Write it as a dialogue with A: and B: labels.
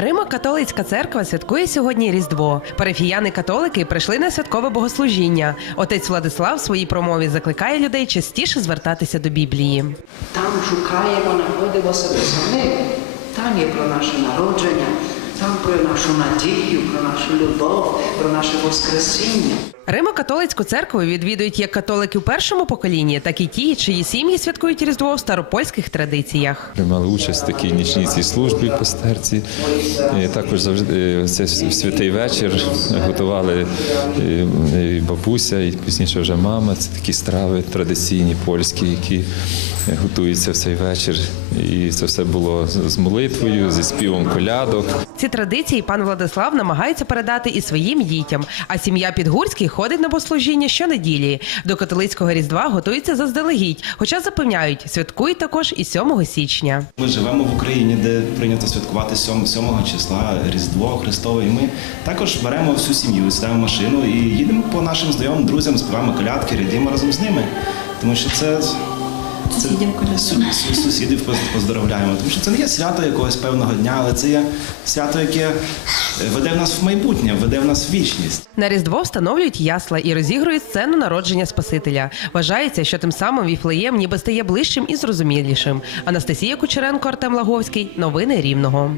A: Римо-католицька церква святкує сьогодні Різдво. Парафіяни-католики прийшли на святкове богослужіння. Отець Владислав в своїй промові закликає людей частіше звертатися до Біблії.
B: Там шукаємо, знаходимо себе самі. Там є про наше народження, там про нашу надію, про нашу любов, про наше Воскресіння.
A: Римо-католицьку церкву відвідують як католики у першому поколінні, так і ті, чиї сім'ї святкують Різдво в старопольських традиціях.
C: Приймали участь в такій нічній цій службі пастерці. І Також завжди е, це святий вечір готували е, і бабуся, і пізніше вже мама. Це такі страви традиційні польські, які готуються в цей вечір. І це все було з молитвою, зі співом колядок.
A: Ці традиції пан Владислав намагається передати і своїм дітям. А сім'я Підгурських ходить на богослужіння щонеділі. До католицького різдва готується заздалегідь, хоча запевняють, святкують також і 7 січня.
D: Ми живемо в Україні, де прийнято святкувати 7, 7 числа Різдво Христове. І ми також беремо всю сім'ю, сідаємо в машину і їдемо по нашим знайомим друзям, співаємо колядки, рядімо разом з ними. Тому що це. Це су- су- сусідів поздравляємо. поздоровляємо, тому що це не є свято якогось певного дня, але це є свято, яке е, веде в нас в майбутнє, веде в нас в вічність.
A: На Різдво встановлюють ясла і розігрують сцену народження Спасителя. Вважається, що тим самим Віфлеєм ніби стає ближчим і зрозумілішим. Анастасія Кучеренко, Артем Лаговський. Новини Рівного.